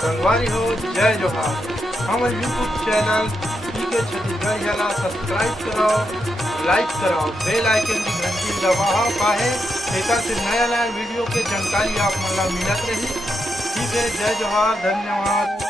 संगवारी हो जय जोहार। हमारे यूट्यूब चैनल के छत्तीसगढ़ ला सब्सक्राइब करो, लाइक करो, बेल आइकन की घंटी दबाओ पाए एक से नया नया वीडियो के जानकारी आप मतलब मिलत रही। ठीक है, जय जोहार, धन्यवाद।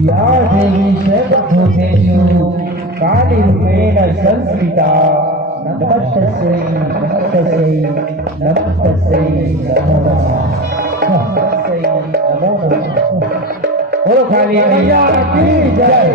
या देवी सर्वभूतेषु कालीरूपेण संस्थिता नमस्तस्यै नमस्तस्यै नमस्तस्यै नमो नमः नमस्तस्यै नमो नमः। बोलो काली मैया की जय।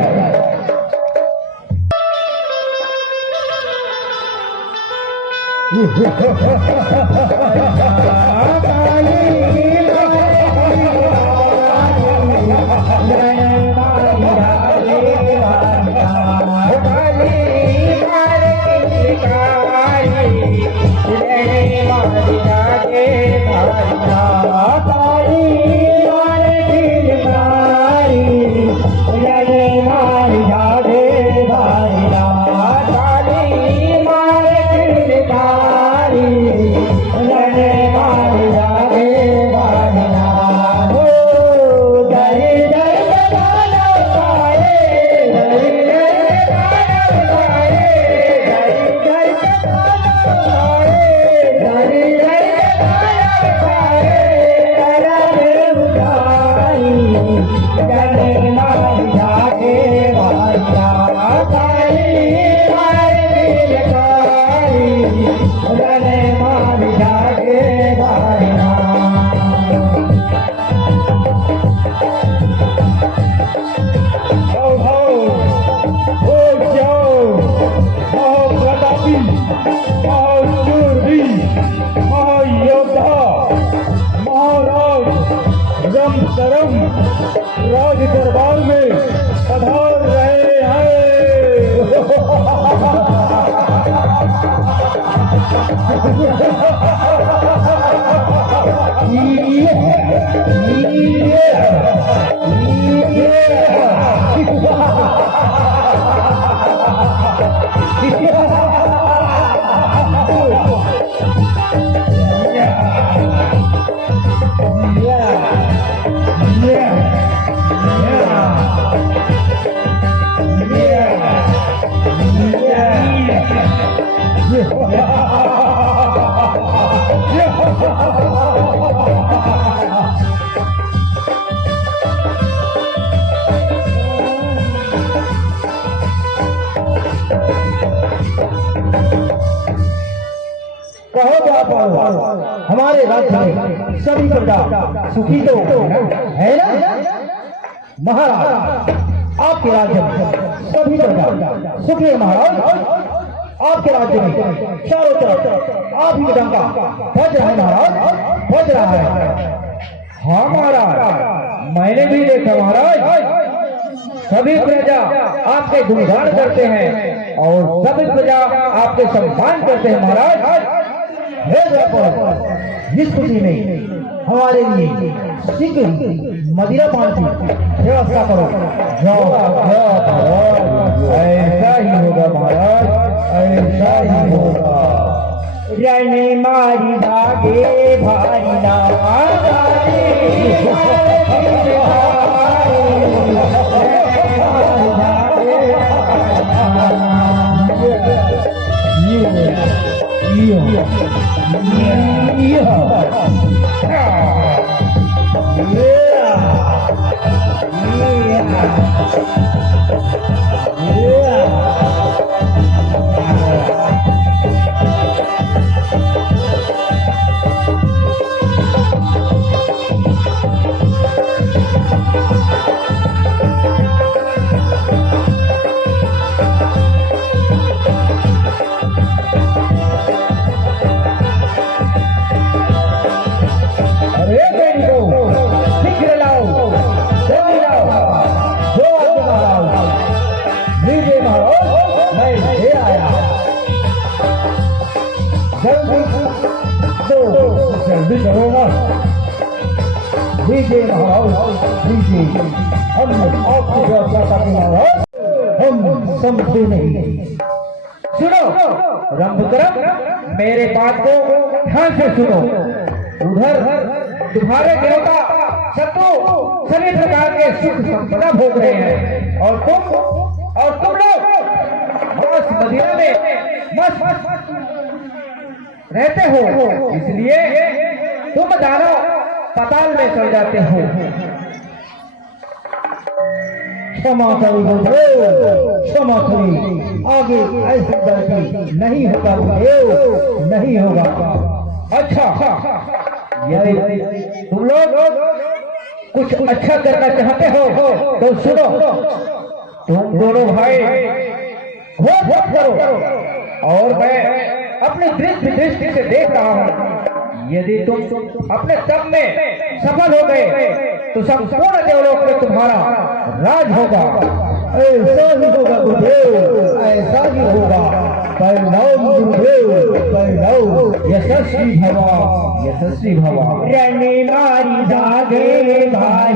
राज दरबार में पधार रहे हमारे राज्य में सभी प्रजा सुखी तो है ना महाराज। आपके राज्य में सभी प्रजा सुखी है महाराज। आपके राज्य में चारों तरफ आप ही डंका बज रहा है महाराज, बज रहा है। हाँ महाराज, मैंने भी देखा महाराज। सभी प्रजा आपके गुणगान करते हैं और सभी प्रजा आपके सम्मान करते हैं महाराज। इस खुशी में हमारे लिए शीघ्र मदिरा पान की व्यवस्था करो। जाओ ऐसा ही होगा महाराज, ऐसा ही होगा। रहने मारी भागे भारी ना जल्दी करो ना दीजिए महाराज, दीजिए। हम आपकी व्यवस्था करते महाराज, हम समझते नहीं। सुनो रंभकरम, मेरे बात को ध्यान से सुनो। उधर तुम्हारे गिरोह का शत्रु सभी प्रकार के सुख संपदा भोग रहे हैं और तुम लोग मस्त मदीना में मस्त रहते हो। इसलिए तुम जानो पताल में चल जाते हो। क्षमा करो गुरुदेव, क्षमा करो, आगे ऐसी गलती नहीं होगा गुरुदेव, नहीं होगा। अच्छा, यदि तुम लोग कुछ अच्छा करना चाहते हो तो सुनो, तुम दोनों भाई घोष करो और मैं अपनी दृष्टि से देख रहा हूँ। यदि तुम अपने सब में सफल हो गए तो संपूर्ण देवलोक में तुम्हारा राज होगा। ऐसा ही होगा गुरुदेव, ऐसा ही होगा। परिणाम गुरुदेव, परिणाम। यशस्वी भवा, यशस्वी भवा। रणि मारी जागे भाई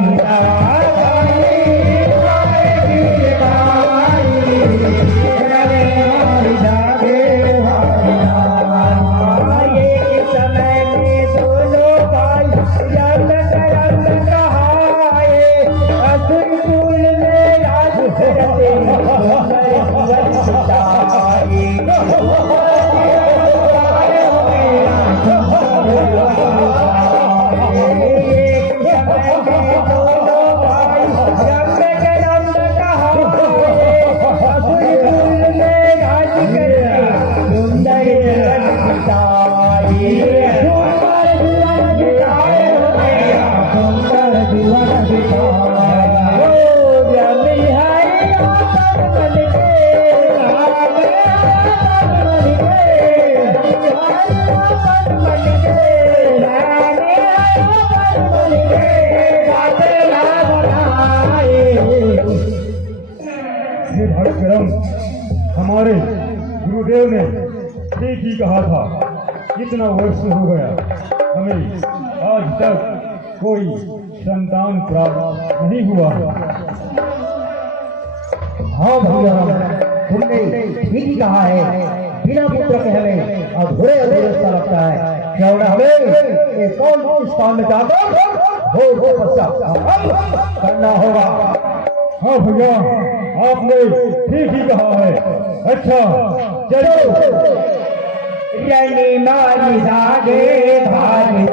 हमारे गुरुदेव ने ठीक ही कहा था। कितना वर्ष हो गया, हमें आज तक कोई संतान प्राप्त नहीं हुआ। हाँ भैया, तुमने ठीक ही कहा है। बिना पुत्र के हमें अधूरे अधूरे सा लगता है। क्यों न हमें एक कौन स्थान में जाकर हो पश्चात करना होगा। हाँ भैया, आपने ठीक ही कहा है। अच्छा चलो। रणि मारी जागे भाई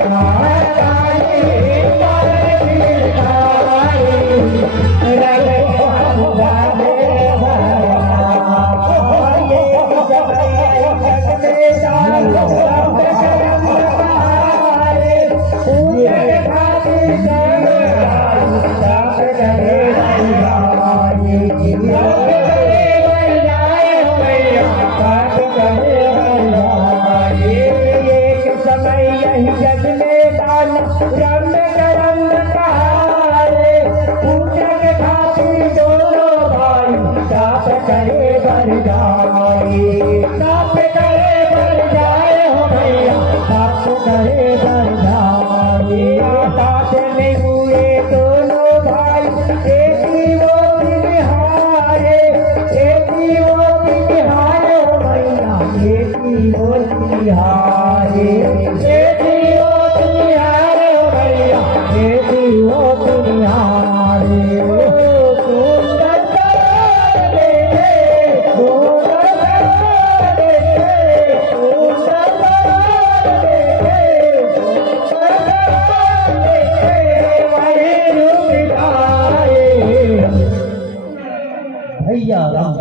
भैया राम,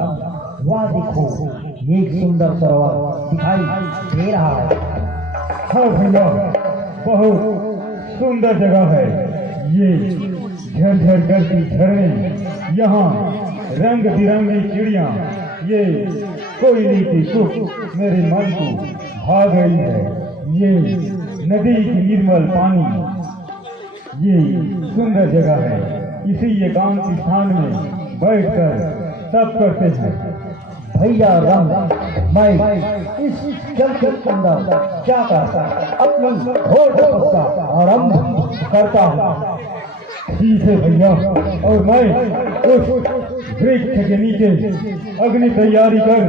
वाह देखो, एक सुंदर सरोवर दिखाई दे रहा है। हाँ भैया, बहुत सुंदर जगह है ये। झरझर करती झरने, यहाँ रंग बिरंगी चिड़िया, ये कोयले की सुख मेरे मन को भा गई है। ये नदी की निर्मल पानी, ये सुंदर जगह है। इसी एकांत स्थान में बैठकर सब करते हैं। भैया राम, मैं इस जल के अंदर जाकर अपनी घोर तपस्या आरंभ करता हूँ। ठीक है भैया, और मैं उस वृक्ष के नीचे अग्नि तैयारी कर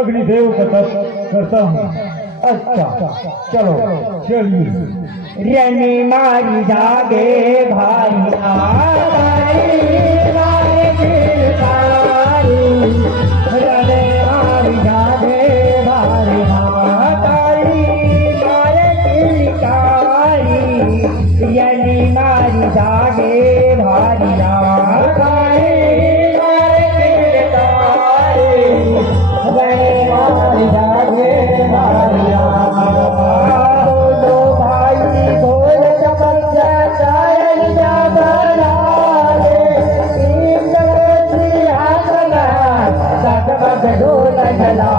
अग्निदेव का तप करता हूँ। अच्छा चलो। चलिए। रणि मारी जागे भाई रणि जागे भारिया काली मारे किरतारे गए मार जागे भारिया दोनों भाई घोर तपस्या चारण जागला रे इंद्र आसना सतबद ढोल जला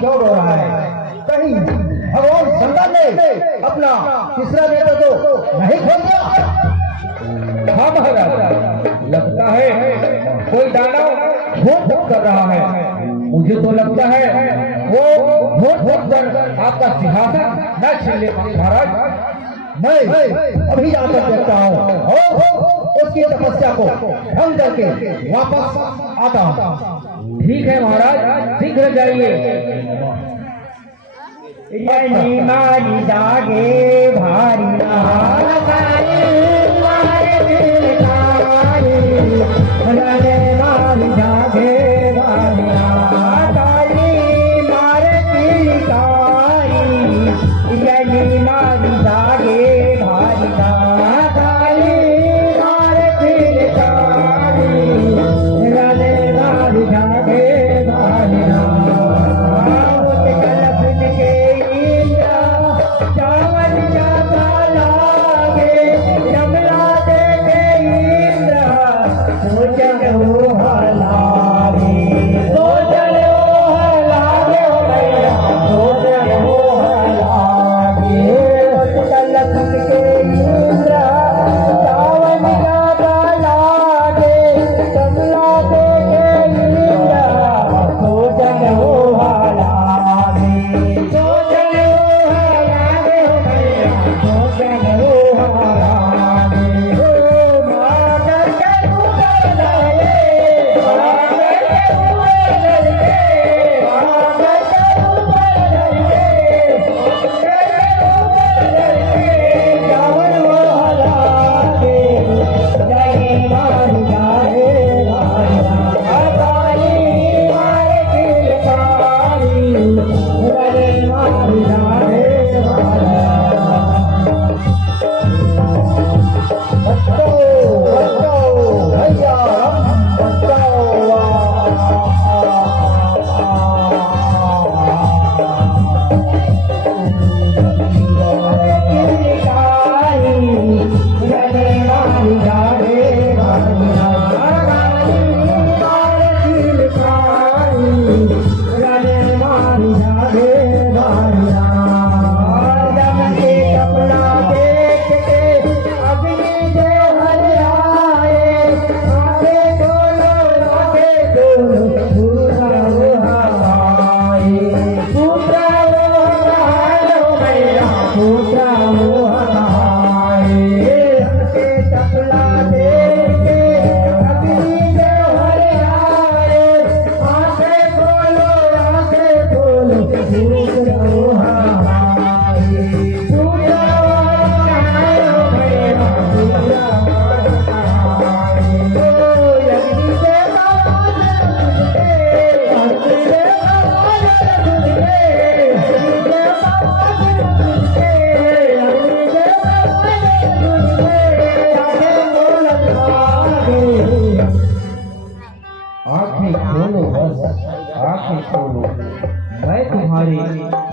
दौड़ रहा है कहीं भगवान शंकर ने अपना तीसरा नेत्र तो नहीं खोल दिया। हाँ महाराज, लगता है कोई दानव भोट कर रहा है। मुझे तो लगता है वो भोट कर आपका सिंहासन न छीन ले महाराज। मैं अभी जाकर देखता हूँ और उसकी तपस्या को भंग करके वापस आता हूँ। ठीक है महाराज, शीघ्र जाइए। मारी जागे भारी मारी जागे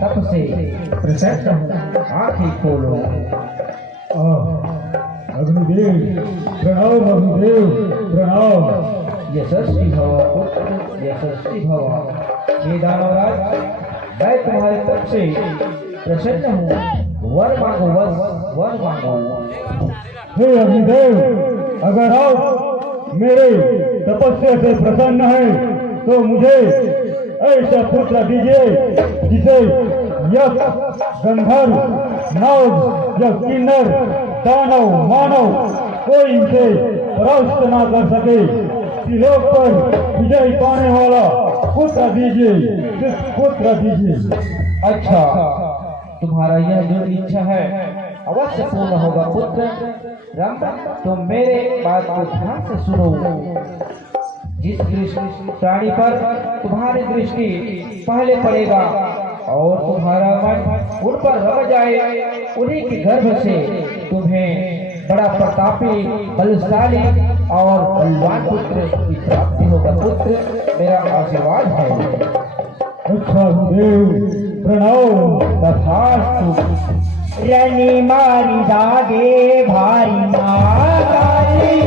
तप से प्रसन्न हूँ, आंखें खोलो। अग्निदेव प्रणाम, अग्निदेव प्रणाम। यशस्वी भव, यशस्वी भव। ये दानवराज, मैं तुम्हारे तप से प्रसन्न हूँ, वर मांगो, वर मांगो। हे अग्निदेव, अगर आप मेरे तपस्या से प्रसन्न हैं तो मुझे ऐसा पुत्र दीजिए जिसे यक्ष, गंधर्व, नाग या किन्नर, दानव, मानव कोई इनसे परास्त ना कर सके। त्रिलोक पर विजय पाने वाला पुत्र दीजिए, सिर्फ पुत्र दीजिए। अच्छा, तुम्हारा यह जो इच्छा है अवश्य पूर्ण होगा पुत्र। राम, तुम मेरे बात को ध्यान से सुनो। जिस प्राणी पर तुम्हारी दृष्टि पहले पड़ेगा और तुम्हारा मन उन पर रम जाए, उन्हीं के गर्भ से तुम्हें बड़ा प्रतापी, बलशाली और बलवान पुत्र की प्राप्ति होगा। पुत्र, मेरा आशीर्वाद है। अच्छा देव, प्रणव। तथास्तु। रनी मारी दागे भारी मारी